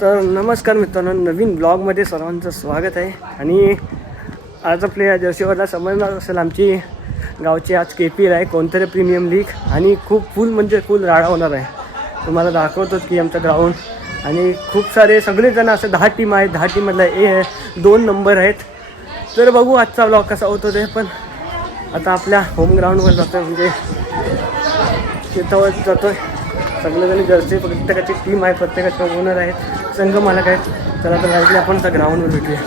तर नमस्कार मित्रांनो, नवीन ब्लॉगमध्ये सर्वांचं स्वागत आहे. आणि आज आपल्या जर्सीवरला समजणार असेल, आमची गावची आज KPL आहे, कोणतरी प्रीमियम लीग. आणि खूप फुल म्हणजे फुल राडा होणार आहे. तुम्हाला दाखवतोच की आमचं ग्राउंड. आणि खूप सारे सगळेजण असं 10 टीम आहेत. 10 टीममधला 2 नंबर आहेत. तर बघू आजचा ब्लॉग कसा होतो ते. पण आता आपल्या होम ग्राउंडवर जातो, म्हणजे शेतावर जातो. सगळेजण जर्सी, प्रत्येकाची टीम आहे, प्रत्येकाचे ओनर आहेत, संघ मालक आहेत. चला तर राहिली आपण त्या ग्राउंडवर भेटूया.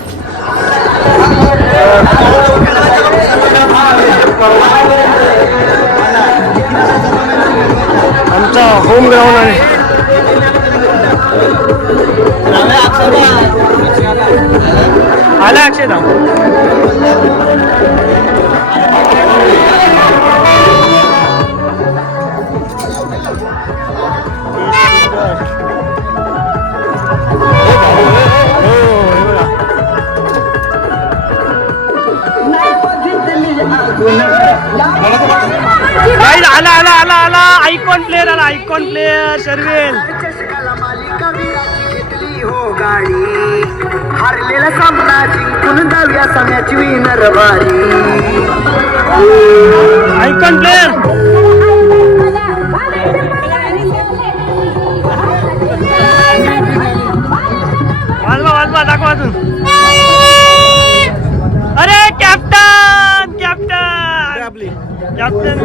आमचा होम ग्राउंड आहे. आला अक्षय धाव. आला आला आला आला आयकॉन प्लेअर आला. आयकॉन प्लेअर शर्वेल. हारलेला सामना जिंकून जाऊया सामन्याची विनर बारी. Icon player. वाजवा वाजवा दाखवा अजून. अरे कॅप्टन कॅप्टन कॅप्टन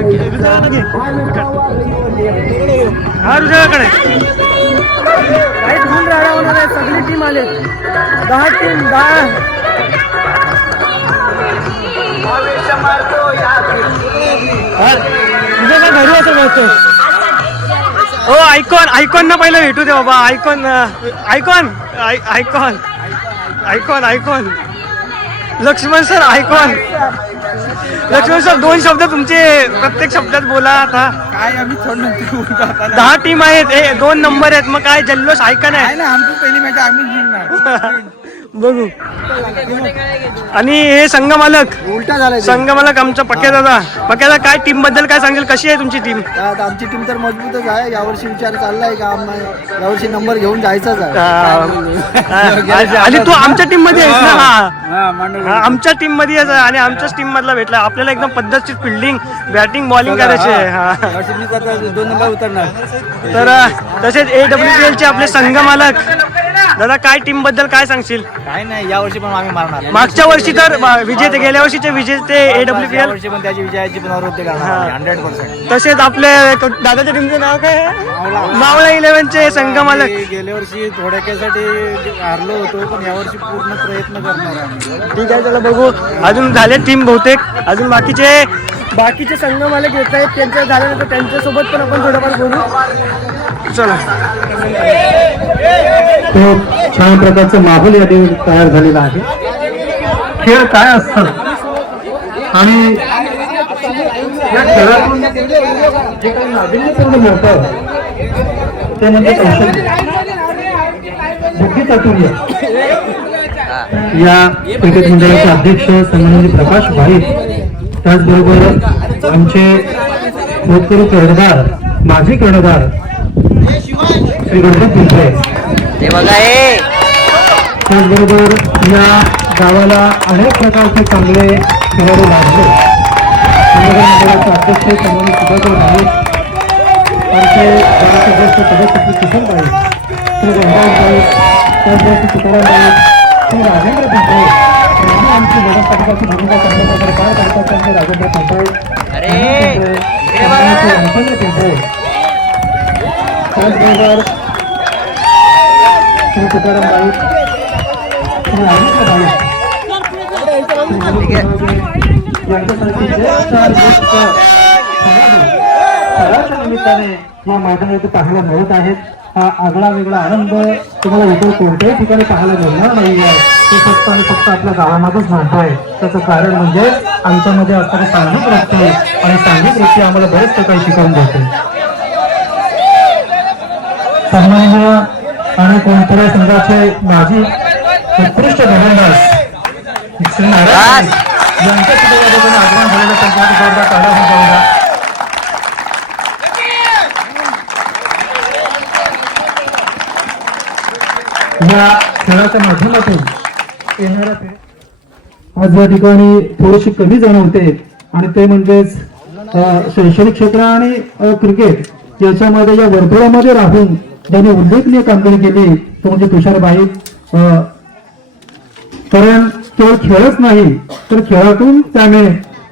हा रुजगाकडे काही फुल राडा होणार आहे. सगळी टीम आले. 10 टीम 10. तुझं काय घरी असं बसतो. हो आयकॉन. आयकॉन ना पहिलं भेटू दे बाबा. Icon icon icon icon icon Lakshman sir. Icon Lakshman sir, 2 शब्द तुमचे प्रत्येक शब्दात बोला. आता काय आम्ही 10 टीम आहेत, 2 नंबर आहेत. मग काय जल्लोष ऐका नाही. आमची पहिली मॅच आम्ही जिंकणार. बघू. आणि हे संघ मालक, उलटा झाला. संघ मालक आमचा पक्या दादा. पक्या दादा, काय टीम बद्दल काय सांगेल? कशी आहे तुमची टीम? आमची टीम तर मजबूतच आहे. यावर्षी विचार चाललाय का यावर्षी नंबर घेऊन जायचाच आहे. आणि तू आमच्या टीम मध्ये आहेस ना? आमच्या टीम मध्ये आहेस आणि आमच्याच टीम मधला भेटला. आपल्याला एकदम पद्धतशीर फिल्डिंग, बॅटिंग, बॉलिंग करायची आहे. 2 नंबर उतरणार. तर तसेच AWPL चे आपले संघ मालक दादा, काय टीम बद्दल काय सांगशील? काय नाही, यावर्षी पण आम्ही मारणार. मागच्या वर्षी तर विजेते, गेल्या वर्षीचे विजेते AWPL. वर्षी पण त्याची विजयाची पुनरावृत्ती करणार 100%. तसेच आपले दादाच्या टीमचं नाव काय आहे? मावळा 11 चे संघ मालक. गेल्या वर्षी थोड्यासाठी हारलो होतो, पण यावर्षी पूर्ण प्रयत्न करणार आहे. ठीक आहे, चला बघू. अजून झाले टीम बहुतेक. अजून बाकीचे संघ मालक येत आहेत. त्यांचं झाल्यानंतर त्यांच्यासोबत पण आपण थोडंफार बोलू. चला. खूप छान प्रकारचं माहोल या ठिकाणी तयार झालेला आहे. खेळ काय असतात आणि या खेळातून जे काही नाविन्यपूर्ण मिळतं ते म्हणजे कौशल्य, बुद्धिचातुर्य. या क्रिकेट मंडळाचे अध्यक्ष सन्माननीय प्रकाश भाई, त्याचबरोबर आमचे भूतपूर्व कर्णधार, माजी कर्णधार श्री गणपत पिंपळे, त्याचबरोबर या गावाला अनेक प्रकारचे चांगले खेळाडू लागले. मंडळाचे अध्यक्ष सन्मानित सुधाकर भाई, आमचे गावाचे सदस्य किशन भाई, श्री गंगाबाई, त्याचबरोबर तुकाराम भाई, श्री राजेंद्र पिंपळे यांनी आमची व्यवस्थापकाची भूमिका चांगल्या प्रकारे पार पाडतात. त्यांचे राजेंद्र पिंपळे, राजेंद्र पिंपळे, त्याचबरोबर श्री तुकाराम भाई, श्री राजेंद्र भाई यांच्यासारखी खेळाच्या निमित्ताने या मैदानात पाहायला मिळत आहेत. हा आगळा वेगळा आनंद तुम्हाला इतर कोणत्याही ठिकाणी पाहायला मिळणार नाही आहे. ते फक्त आणि फक्त आपल्या गावामध्येच म्हणतोय. त्याचं कारण म्हणजे आमच्यामध्ये असणारी सांघिक वृत्ती, आणि सांघिक वृत्ती आम्हाला बरेच काही शिकवून देते. सन्माननीय आणि कोणत्या संघाचे माजी उत्कृष्ट गोलंदाज श्री नारायण यांच्या सुद्धा आगमन झालेलं त्यांच्यासाठी जोरदार टाळ्या होऊन जाऊया. या खेळाच्या माध्यमातून येणाऱ्या आज या ठिकाणी थोडीशी कमी जाणवते आणि ते म्हणजेच शैक्षणिक क्षेत्र आणि क्रिकेट याच्यामध्ये या वर्तुळामध्ये राहून ज्यांनी उल्लेखनीय कामगिरी केली तो म्हणजे तुषार भाई. कारण केवळ खेळच नाही तर खेळातून त्याने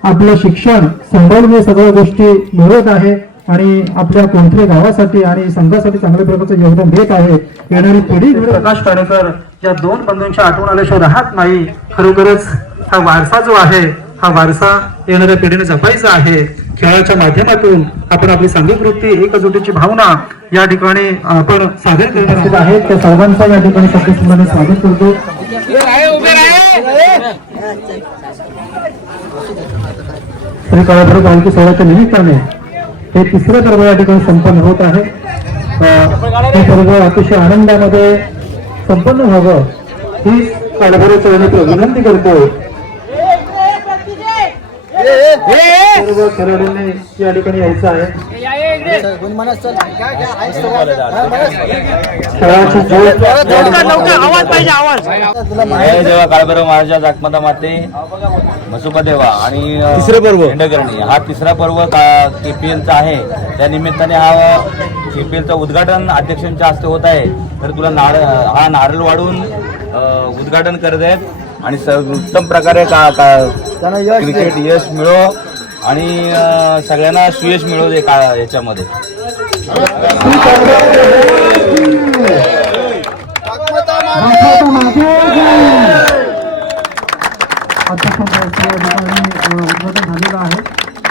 आपलं शिक्षण सांभाळून सगळ्या गोष्टी मिळवत आहे आणि आपल्या कोणत्याही गावासाठी आणि संघासाठी चांगल्या प्रकारचं योगदान देत आहे. येणारी पिढी प्रकाश पाडेकर या दोन बंधूंच्या आठवण आल्याशिवाय राहत नाही. खरोखरच हा वारसा जो आहे हा वारसा येणाऱ्या पिढीने जपायचा आहे. खेळाच्या माध्यमातून आपण आपली सांघिक वृत्ती एकजुटीची भावना या ठिकाणी आपण सादर करत आहेत. त्या सर्वांचा या ठिकाणी सगळ्यांनी स्वागत करतो. श्री काळाभैरव गावकी सोहळ्याच्या निमित्ताने हे तिसरं पर्व या ठिकाणी संपन्न होत आहे. हे पर्व अतिशय आनंदामध्ये संपन्न व्हावं ही काळाभैरव चरणी विनंती करतो. सर्व खेळाडूंनी या ठिकाणी यायचं आहे. जेव्हा काळभैरव महाराजा जागमाता माते मसुका देवा आणि तिसरे पर्व हिंडकरणी हा तिसरा पर्व KPLचा आहे. त्या निमित्ताने हा KPLचं उद्घाटन अध्यक्षांच्या हस्ते होत आहे. तर तुला हा नारळ वाढून उद्घाटन करत आहेत आणि उत्तम प्रकारे क्रिकेट यश मिळो आणि सगळ्यांना सुयश मिळो दे याच्यामध्ये. उद्घाटन झालेलं आहे.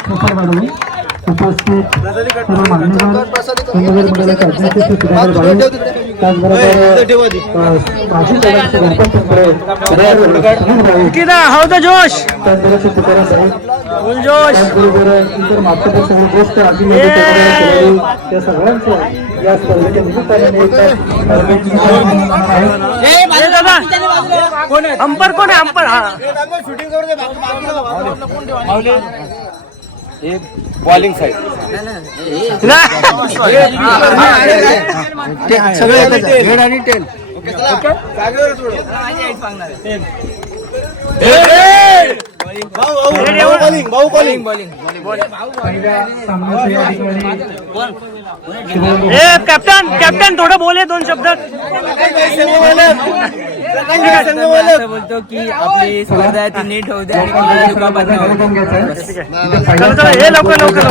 सुपर मॅडम उपस्थित सर्व मान्यवर संघटन मंडळाचे अध्यक्ष सुधाकर बाळे त्याचबरोबर माजी प्रधान गणपत जोश इतर मागच्या सगळी गोष्ट त्या सगळ्यांचं या स्पर्धेच्या निमित्ताने अंपर कोण आहे अंपर? एक बॉलिंग साईड कॅप्टन कॅप्टन थोडं बोले दोन शब्द. बोलतो की आपली स्पर्धा ती नीट होऊ दे आणि हे लवकर लवकर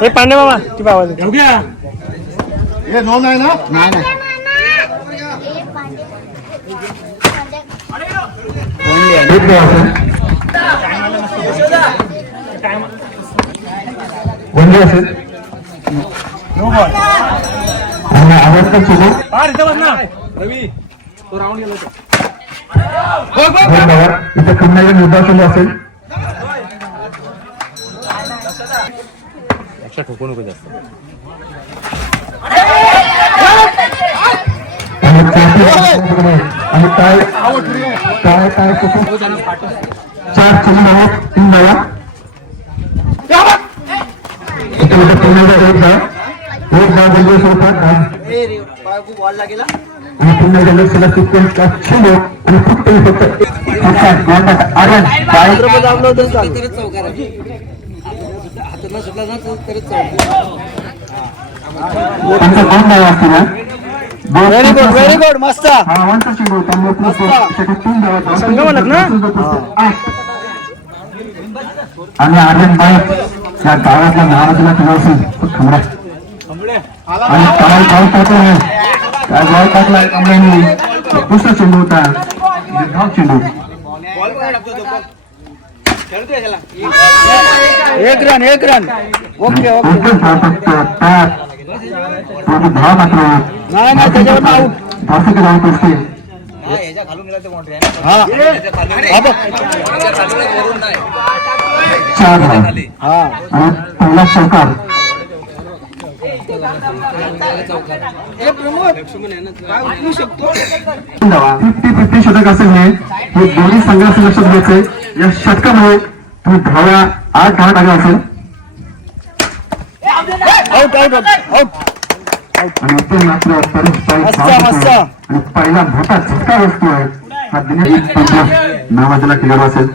हे पांडे बाबा किती आवाज हे नॉन आहे ना? नाही वनडे असेल आवडतं सुरू इथे पुन्हा एक मुद्दा सुरू असेल. ठोकू नको जास्त. आणि काय काय काय चार चेंडू आहेत 3 धावा. एक धाव बंद स्वरूपात आणि पुन्हा झाले सलग चेंडू आणि फक्त व्हेरी गुड मस्त. चेंडू त्यामुळे संघ म्हणत ना आणि आर्यन बाई या गावातल्या नावाला तुला असेल खंबड्या आणि काय गाव टाकला त्या गाव टाकला कमऱ्याने दुसरा चेंडू होता धाव चेंडू. एक रन ओके ओके. धाव मात्र नाही त्याच्यावर आउट. धावसाठी धावत असते. हा 4 धावा आणि पहिला चौकार. 50-50 षटक असेल हे दोन्ही संघाचं लक्षात घ्यायचंय. या षटकामुळे तुम्ही धावा 8 धावा टाकला असेल आणि इथे मात्र आणि पहिला मोठा झटका बसतोय हा दिनेश नावाचा खेळाडू असेल.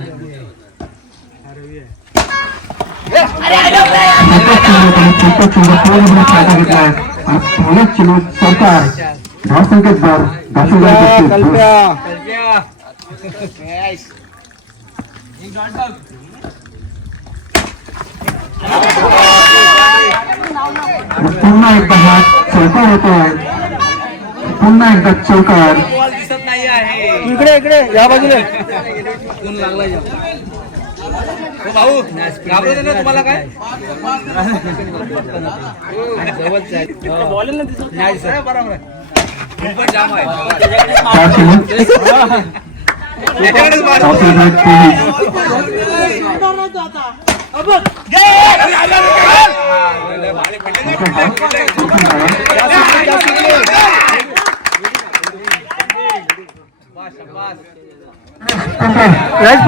फायदा घेतलाय आणि पहिला चेंडू सरकार धाव संकेतदार पुन्हा एकदा हा चौकार होतोय. पुन्हा एकदा चौकार. इकडे इकडे या बाजूला. भाऊ घाबरत ना तुम्हाला काय नाही सर बरोबर जाम आहे.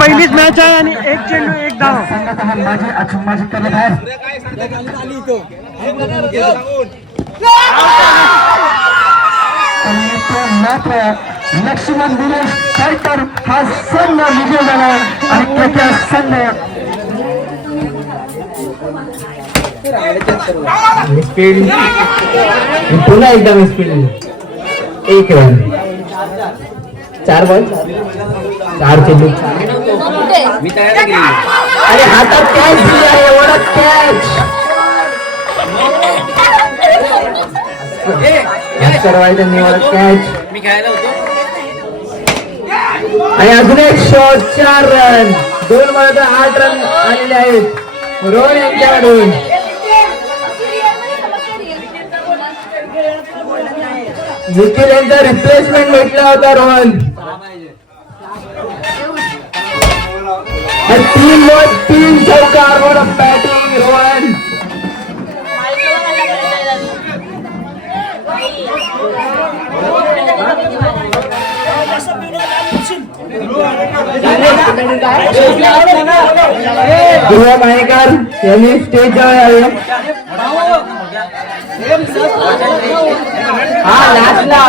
पहिलीच मॅच आहे आणि एक चेंडू एक धाव. माझी अचंबाजी करत आहे लक्ष्मण दिनेश सायकर हा संघ विजय झाला आणि त्या संघ स्पीड पुन्हा एकदम स्पीड. 1 रन 4 बॉल 4 चेंडू. मी तयार केली अरे हातात कॅच दिली आहे. एवढा कॅच सर्वांच्या निवड कॅच मी खेळायला होतो. आणि अजून एक शॉट. 4 रन 2 मध्ये 8 रन आलेले आहेत रोहन यांच्याकडून. निखिल यांचा रिप्लेसमेंट भेटला होता रोहन. 3 चौकार. वर बॅटिंग रोहन. ध्रुव मायेकर यांनी स्टेज जवळ आले. हा लास्टला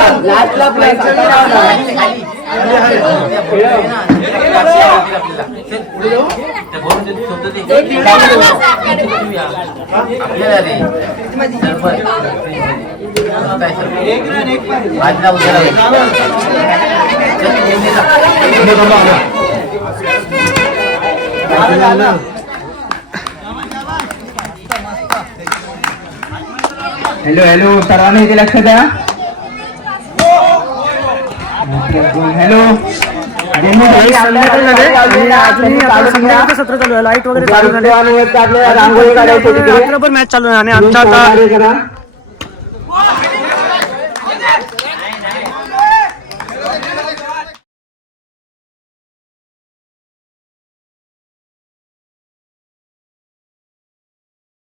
हॅलो हॅलो सर्वांनी इथे लक्ष द्या. हॅलो सत्र चालू आहे. लाईट वगैरे चालू झाले. रात्रभर मॅच चालू आहे आणि आमचा आता